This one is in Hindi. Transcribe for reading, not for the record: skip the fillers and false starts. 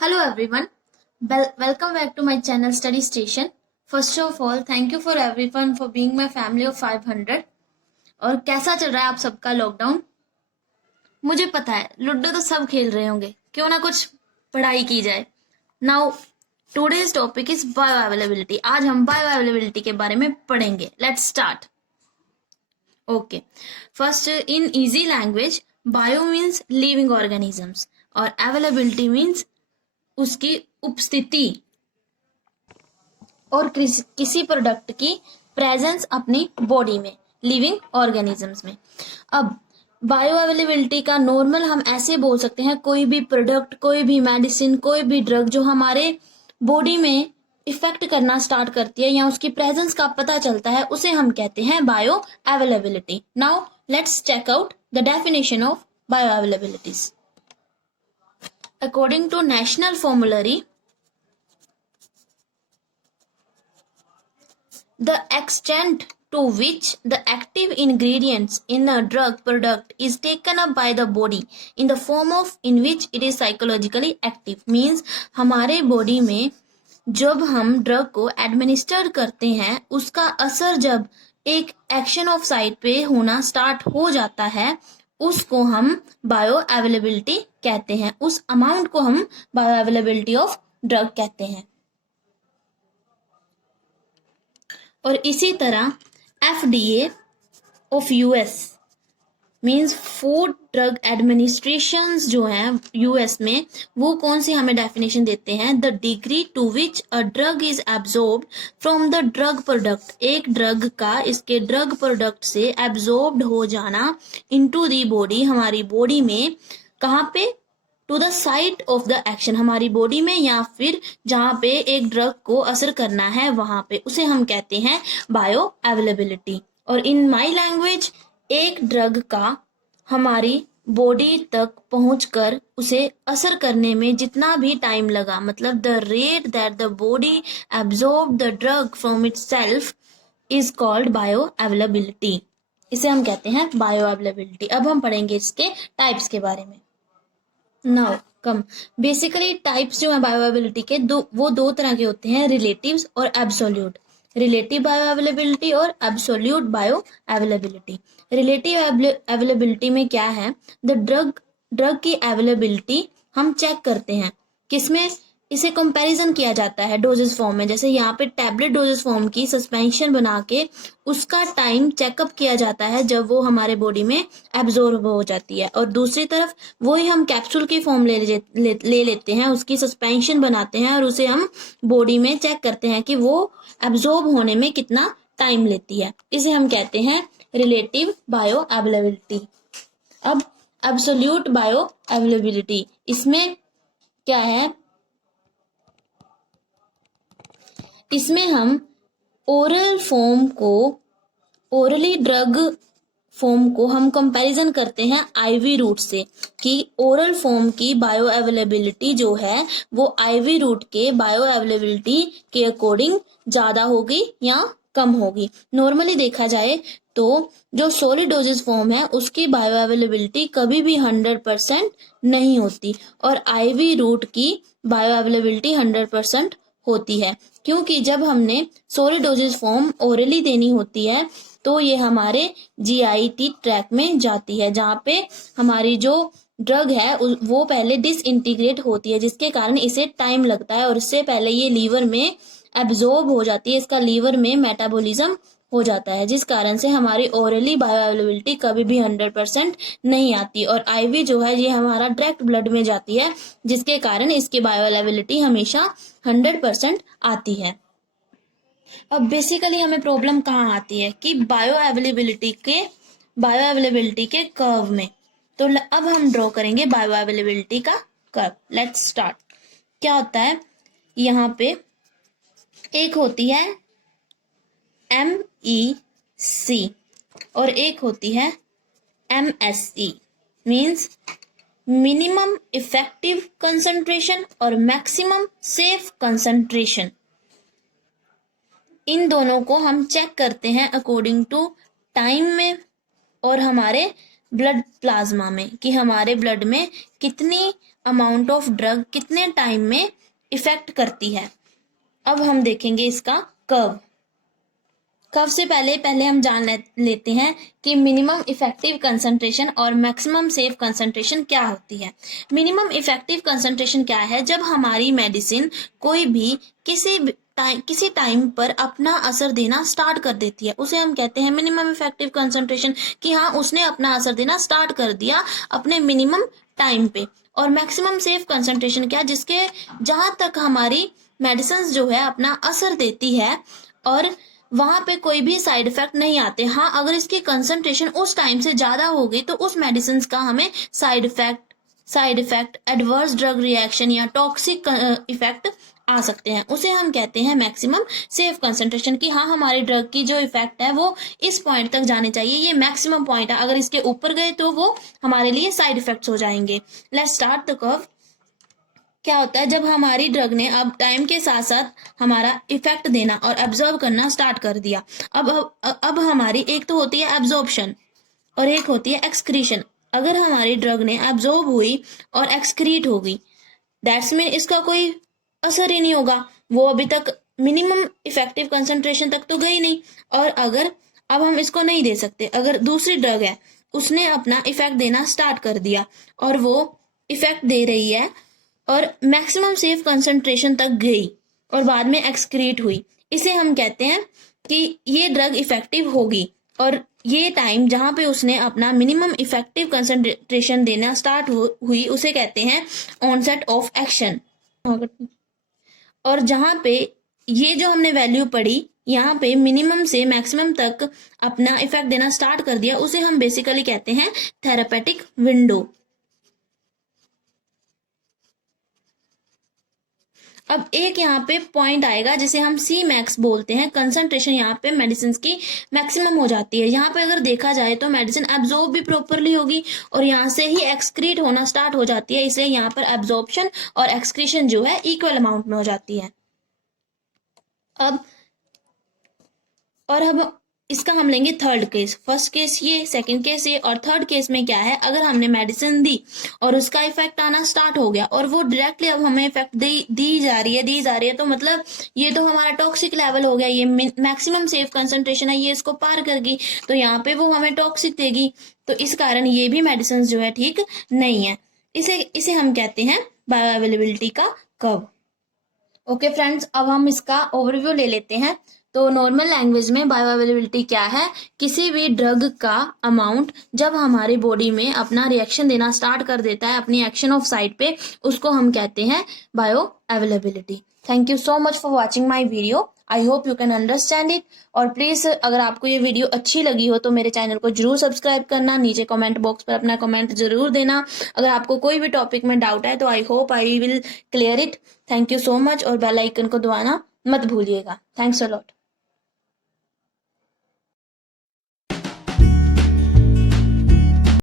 Hello everyone, welcome back to my channel Study Station. First of all, thank you for everyone for being my family of 500. और कैसा चल रहा है आप सबका लॉकडाउन? मुझे पता है लूडो तो सब खेल रहे होंगे, क्यों ना कुछ पढ़ाई की जाए. Now today's topic is bio availability. आज हम बायो अवेलेबिलिटी के बारे में पढ़ेंगे. Let's start. Okay, first in easy language bio means living organisms और अवेलेबिलिटी मीन्स उसकी उपस्थिति और किसी प्रोडक्ट की प्रेजेंस अपनी बॉडी में, लिविंग ऑर्गेनिजम्स में. अब बायो अवेलेबिलिटी का नॉर्मल हम ऐसे बोल सकते हैं, कोई भी प्रोडक्ट, कोई भी मेडिसिन, कोई भी ड्रग जो हमारे बॉडी में इफेक्ट करना स्टार्ट करती है या उसकी प्रेजेंस का पता चलता है, उसे हम कहते हैं bioavailability. Now let's check out the definition of bioavailabilities. According to National Formulary, the extent to which the active ingredients in a drug product is taken up by the body in the form of in which it is psychologically active means हमारे बॉडी में जब हम ड्रग को एडमिनिस्टर करते हैं, उसका असर जब एक एक्शन ऑफ साइट पे होना स्टार्ट हो जाता है, उसको हम बायो अवेलेबिलिटी कहते हैं. उस अमाउंट को हम बायो अवेलेबिलिटी ऑफ ड्रग कहते हैं. और इसी तरह FDA of US means food drug administrations जो हैं यूएस में, वो कौन सी हमें डेफिनेशन देते हैं? The degree to which a drug is absorbed from the drug product. एक ड्रग का इसके ड्रग प्रोडक्ट से एब्जॉर्ब्ड हो जाना इनटू द बॉडी, हमारी बॉडी में. कहाँ पे? To the site of the action, हमारी बॉडी में या फिर जहाँ पे एक ड्रग को असर करना है वहां पे, उसे हम कहते हैं बायो अवेलेबिलिटी. और इन माई लैंग्वेज, एक ड्रग का हमारी बॉडी तक पहुंचकर उसे असर करने में जितना भी टाइम लगा, मतलब the rate that the body absorb the drug from itself is called bio availability. इसे हम कहते हैं बायो अवेलेबिलिटी. अब हम पढ़ेंगे इसके टाइप्स के बारे में. नाउ कम बेसिकली टाइप्स जो है बायो अवेलेबिलिटी के, वो दो तरह के होते हैं, रिलेटिव्स और एब्सोल्यूट. रिलेटिव बायो अवेलेबिलिटी और absolute bio availability. Relative availability में क्या है? द ड्रग की अवेलेबिलिटी हम चेक करते हैं. किसमें? इसे कंपैरिजन किया जाता है डोजेस फॉर्म में. जैसे यहाँ पे टैबलेट डोजेस फॉर्म की सस्पेंशन बना के उसका टाइम चेकअप किया जाता है जब वो हमारे बॉडी में एब्जॉर्ब हो जाती है. और दूसरी तरफ वही हम कैप्सूल की फॉर्म ले लेते हैं, उसकी सस्पेंशन बनाते हैं और उसे हम बॉडी में चेक करते हैं कि वो एब्जॉर्ब होने में कितना टाइम लेती है. इसे हम कहते हैं रिलेटिव बायो अवेलेबिलिटी. अब एब्सोल्यूट बायो अवेलेबिलिटी, इसमें क्या है? इसमें हम ओरली ड्रग फॉर्म को हम कंपैरिजन करते हैं आईवी रूट से, कि ओरल फॉर्म की बायो अवेलेबिलिटी जो है वो आईवी रूट के बायो अवेलेबिलिटी के अकॉर्डिंग ज्यादा होगी या कम होगी. नॉर्मली देखा जाए तो जो सॉलिड डोजेस फॉर्म है उसकी बायो अवेलेबिलिटी कभी भी 100% नहीं होती और आईवी रूट की बायो अवेलेबिलिटी 100% होती है, क्योंकि जब हमने सॉलिड डोजेस फॉर्म ओरली देनी होती है तो ये हमारे जीआईटी ट्रैक में जाती है, जहाँ पे हमारी जो ड्रग है वो पहले डिसइंटीग्रेट होती है, जिसके कारण इसे टाइम लगता है और इससे पहले ये लीवर में एब्जॉर्ब हो जाती है, इसका लीवर में मेटाबॉलिज्म हो जाता है, जिस कारण से हमारी ओरली बायो अवेलेबिलिटी कभी भी 100% नहीं आती. और आईवी जो है ये हमारा डायरेक्ट ब्लड में जाती है, जिसके कारण इसकी बायो अवेलेबिलिटी हमेशा 100% आती है. अब बेसिकली हमें प्रॉब्लम कहाँ आती है कि बायो अवेलेबिलिटी के कर्व में. तो अब हम ड्रॉ करेंगे बायो अवेलेबिलिटी का कर्व. Let's start. क्या होता है? यहाँ पे एक होती है MEC और एक होती है MSE, means minimum effective concentration और मैक्सिमम सेफ कंसंट्रेशन. इन दोनों को हम चेक करते हैं अकॉर्डिंग टू टाइम में और हमारे ब्लड प्लाज्मा में, कि हमारे ब्लड में कितनी अमाउंट ऑफ ड्रग कितने टाइम में इफेक्ट करती है। अब हम देखेंगे इसका कर्व। कर्व से पहले हम जान लेते हैं कि मिनिमम इफेक्टिव कंसंट्रेशन और मैक्सिमम सेफ कंसंट्रेशन क्या होती है। मिनिमम इफेक्टिव कंसंट्रेशन क्या है? जब हमारी मेडिसिन कोई भी किसी टाइम पर अपना असर देना स्टार्ट कर देती है, उसे हम कहते हैं मिनिमम इफेक्टिव कंसंट्रेशन, कि हाँ उसने अपना असर देना स्टार्ट कर दिया अपने मिनिमम टाइम पे। और मैक्सिमम सेफ कंसंट्रेशन क्या? जिसके जहां तक हमारी मेडिसिन जो है अपना असर देती है और वहां पे कोई भी साइड इफेक्ट नहीं आते। हाँ, अगर इसकी कंसंट्रेशन उस टाइम से ज्यादा हो गई तो उस मेडिसिन का हमें side effect, adverse drug reaction या टॉक्सिक इफेक्ट आ सकते हैं। उसे हम कहते हैं मैक्सिमम सेफ कंसंट्रेशन, कि हाँ हमारी ड्रग की जो इफेक्ट है वो इस पॉइंट तक जाने चाहिए, ये मैक्सिमम पॉइंट है, अगर इसके ऊपर गए तो वो हमारे लिए साइड इफेक्ट्स हो जाएंगे। Let's start the curve. क्या होता है? जब हमारी ड्रग ने अब टाइम के साथ साथ हमारा इफेक्ट देना और एब्जॉर्ब करना स्टार्ट कर दिया, अब हमारी एक तो होती है एब्जॉर्प्शन और एक होती है एक्सक्रीशन। अगर हमारी ड्रग ने एब्जॉर्ब हुई और एक्सक्रीट हो गई, दैट्स मीन इसका कोई असर ही नहीं होगा, वो अभी तक मिनिमम इफेक्टिव कंसंट्रेशन तक तो गई नहीं। और अगर अब हम इसको नहीं दे सकते, अगर दूसरी ड्रग है उसने अपना इफेक्ट देना स्टार्ट कर दिया और वो इफेक्ट दे रही है और मैक्सिमम सेफ कंसंट्रेशन तक गई और बाद में एक्सक्रीट हुई, इसे हम कहते हैं कि ये ड्रग इफेक्टिव होगी। और ये टाइम जहां पे उसने अपना मिनिमम इफेक्टिव कंसंट्रेशन देना स्टार्ट हुई उसे कहते हैं ऑनसेट ऑफ एक्शन। और जहां पे ये जो हमने वैल्यू पढ़ी, यहाँ पे मिनिमम से मैक्सिमम तक अपना इफेक्ट देना स्टार्ट कर दिया, उसे हम बेसिकली कहते हैं थेरापेटिक विंडो। अब एक यहाँ पे पॉइंट आएगा जिसे हम सी मैक्स बोलते हैं। कंसंट्रेशन यहाँ पे मेडिसिन की मैक्सिमम हो जाती है। यहाँ पे अगर देखा जाए तो मेडिसिन एब्जॉर्ब भी प्रॉपरली होगी और यहाँ से ही एक्सक्रीट होना स्टार्ट हो जाती है, इसलिए यहाँ पर एब्जॉर्प्शन और एक्सक्रीशन जो है इक्वल अमाउंट में हो जाती है। अब इसका हम लेंगे थर्ड केस। फर्स्ट केस ये, सेकंड केस ये, और थर्ड केस में क्या है? अगर हमने मेडिसिन दी और उसका इफेक्ट आना स्टार्ट हो गया और वो डायरेक्टली अब हमें इफेक्ट दी जा रही है, तो मतलब ये तो हमारा टॉक्सिक लेवल हो गया, ये मैक्सिमम सेफ कंसंट्रेशन है, ये इसको पार कर गई, तो यहाँ पे वो हमें टॉक्सिक देगी, तो इस कारण ये भी मेडिसिन जो है ठीक नहीं है। इसे हम कहते हैं बायो अवेलेबिलिटी का कर्व। ओके फ्रेंड्स, अब हम इसका ओवरव्यू ले लेते हैं। तो नॉर्मल लैंग्वेज में बायो अवेलेबिलिटी क्या है? किसी भी ड्रग का अमाउंट जब हमारी बॉडी में अपना रिएक्शन देना स्टार्ट कर देता है अपनी एक्शन ऑफ साइट पे, उसको हम कहते हैं bio availability. Thank you so much for watching my video. I hope you can understand it. और प्लीज अगर आपको ये वीडियो अच्छी लगी हो तो मेरे चैनल को जरूर सब्सक्राइब करना, नीचे कमेंट बॉक्स पर अपना कमेंट जरूर देना। अगर आपको कोई भी टॉपिक में डाउट है तो I hope I will clear it. Thank you so much और बेल आइकन को दबाना मत भूलिएगा। Thanks a lot.